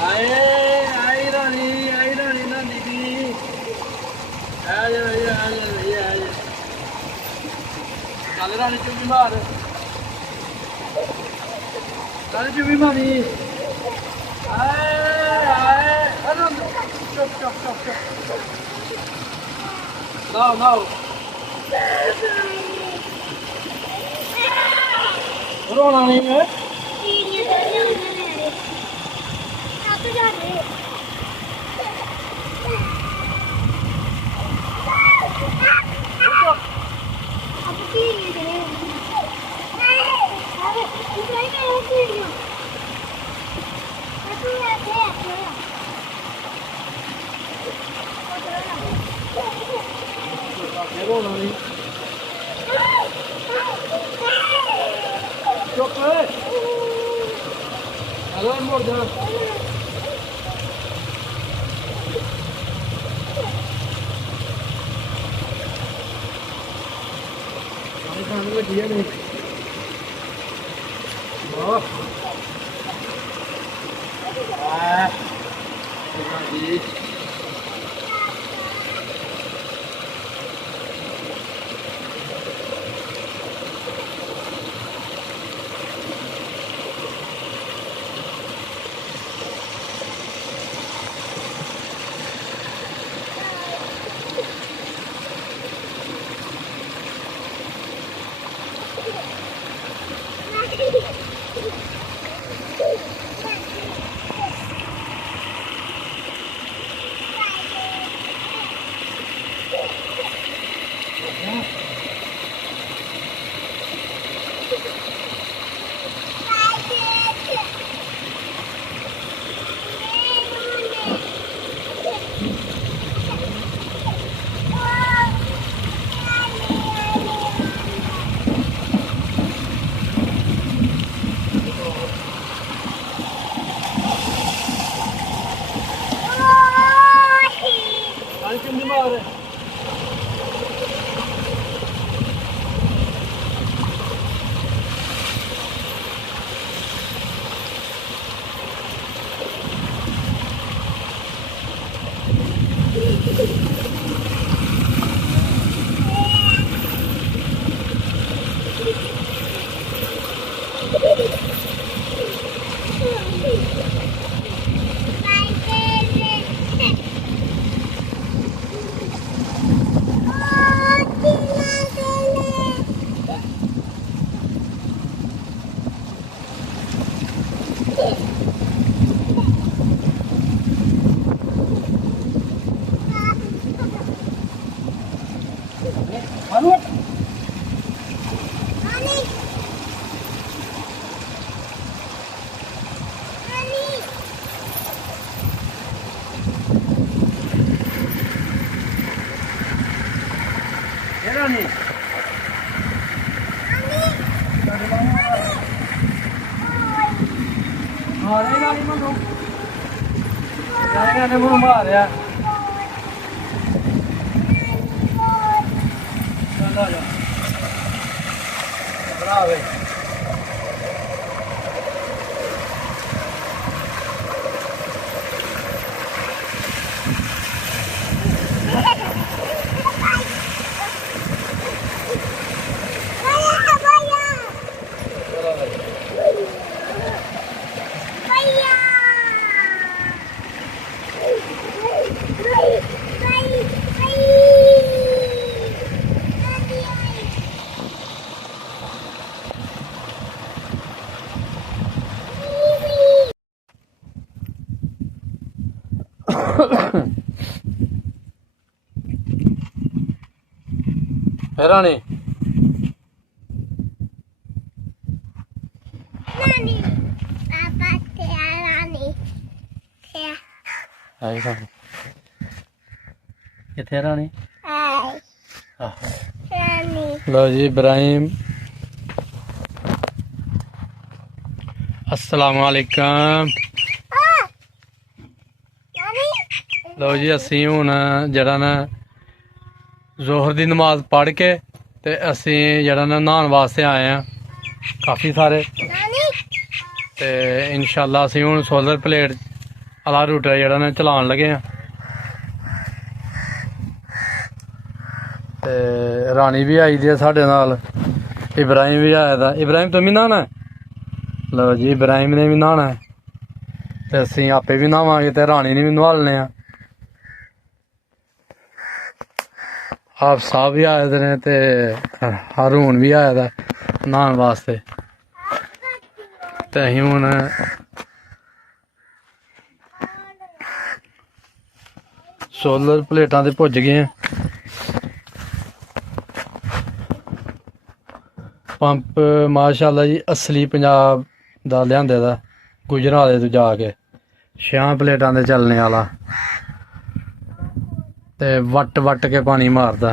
आई रानी ना दीदी आ जा चल रानी चुप्पी मार रानी चुप्पी मारी चुप लाओ रोना नहीं है रोना नहीं चुप हेलो मोड़ जा दिया नहीं Rani. मारेगा नहीं मनो जाएगा नहीं मारे यार चला जा ब्रावे रानी रानी पापा रानी आई रानी किथे रानी रानी लो जी इब्राहिम अस्सलाम वालेकुम लो जी असी हुण जरा ना जोहर की नमाज पढ़ के ते असी जरा ना नहान वास्ते आए हैं काफ़ी सारे ते इंशाल्लाह असी हुण सोलर प्लेट आला रूटर जेह्ड़ा ने चलान लगे हैं ते रानी भी आई दी है साढ़े नाल, इब्राहिम भी आया था। इब्राहिम तुम भी नहाना है? लो जी इब्राहिम ने भी नहाना है ते असीं आपे भी नहावांगे ते रानी ने भी नहालने आ। आप साहब भी आए ने ते हारून भी आया था नहान वास्ते ते असीं हुण सोलर प्लेटां ते पुज्ज गए हैं। पंप माशाअल्लाह जी असली पंजाब दा लिआंदे दा, गुजराले तो जाके 6 प्लेटां ते चलने आला ते वट वट के पानी मारदा।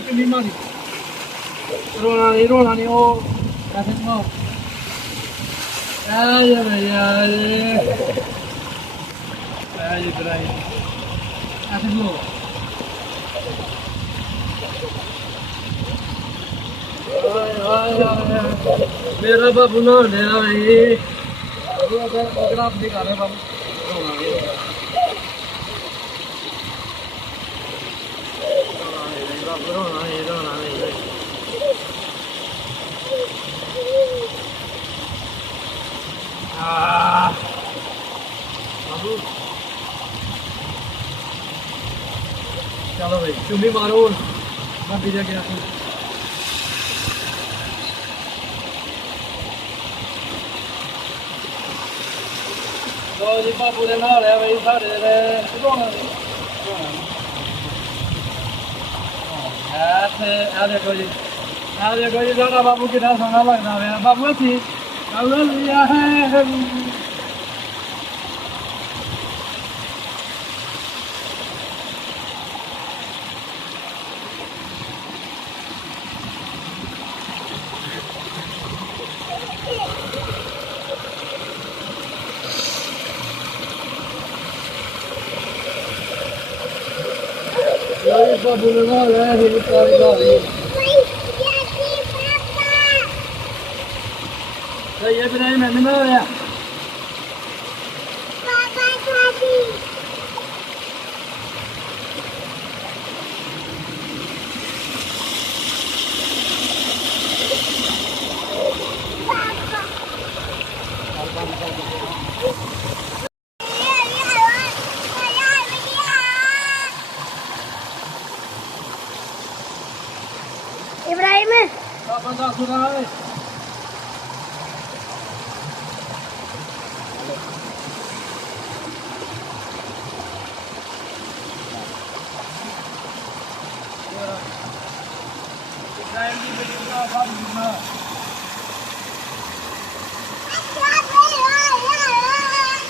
चुनी मारी रोना नहीं वो कैसे सुनाओ भैया इब्राहिम ऐसे सुनो मेरा बाबू ना मेरा भाई फोटोग्राफ दिखा रहे बाबू रोना नहीं चलो भाई चुम्मी मारो मैं बीजा गया तो जी बाबू ने नहा लिया भाई साढ़े देखो जी साढ़ा बाबू कितना सोहना लगता है बाबू अच्छी लिया है बाबू ने नहा लिया है सारी नहा रही है ये बिना मैंने ना आया इब्राहिम बंदा सुना है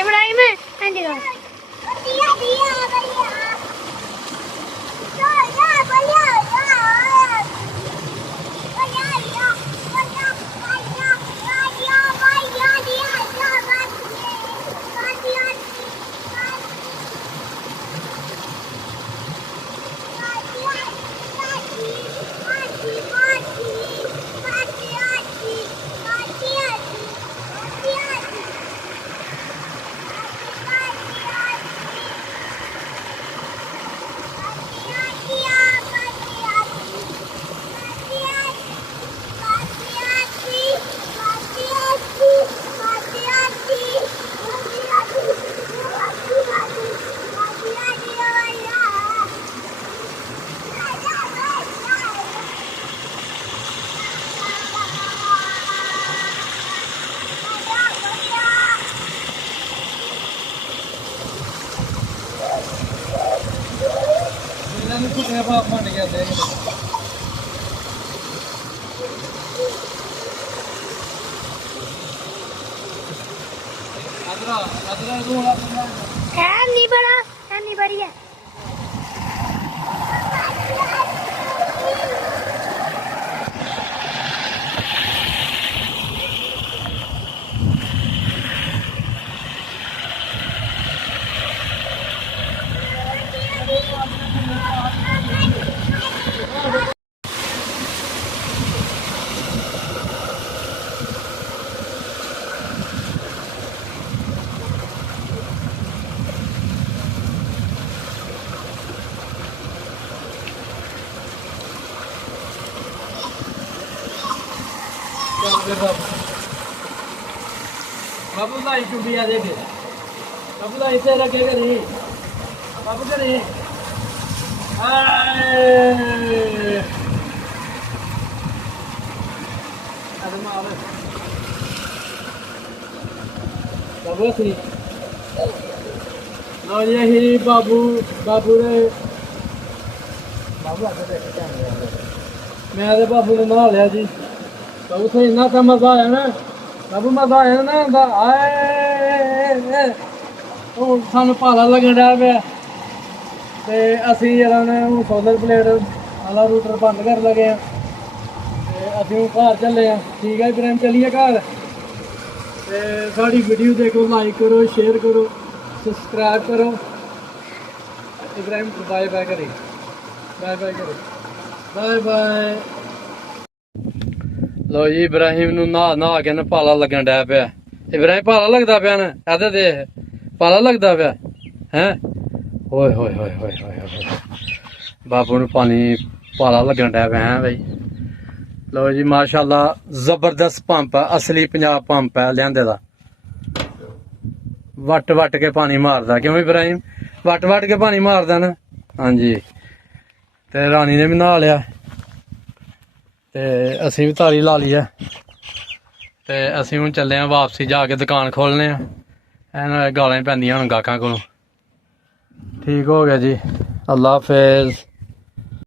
इब्राहिम दिया दिया भैया ਝੂਟੇ ਭਾਪ ਬਣ ਗਿਆ ਦੇ ਅਦਰਾ ਨੂੰ नहीं बड़ा नहीं बढ़िया बाबू भाई चुपी आ देखे बाबू भाई से रखे करी बाबू करी बाबू सी लो यही बाबू बाबू ने बाबू मैं बाबू ने नहा लिया जी बाबू से इन्ना का मजा आया ना बाबू मजा आया ना आए सानू भाला लगन डा पे ते असी जरा ने सोलर प्लेट आला रूटर बंद कर लगे हैं ते असी घर चले हैं ठीक है इब्राहिम चलिए घर ते साड़ी वीडियो देखो लाइक करो शेयर करो सब्सक्राइब करो इब्राहिम बाय बाय करी बाय बाय करो बाय बाय लो जी इब्राहिम नू नहा के ना पाला लगन डै पिया इब्राहिम पाला लगदा पिया ना एदे देख पाला लगदा पिया हैं ओए होए होए होए होए बाबू नू पानी पाला लगन डै पिया है भाई लो जी माशाल्लाह जबरदस्त पंप है असली पंजाब पंप है लियांदे दा वट वट के पानी मारदा क्यों इब्राहिम वट वट के पानी मारदा ना हाँ जी ते रानी ने भी नहा लिया ते असी भी तारी ला ली है ते असी हुण चले हैं वापसी जाके दुकान खोलने गालां पैंदियां हुण गाहकां कोलों ठीक हो गया जी अल्लाह हाफिज़।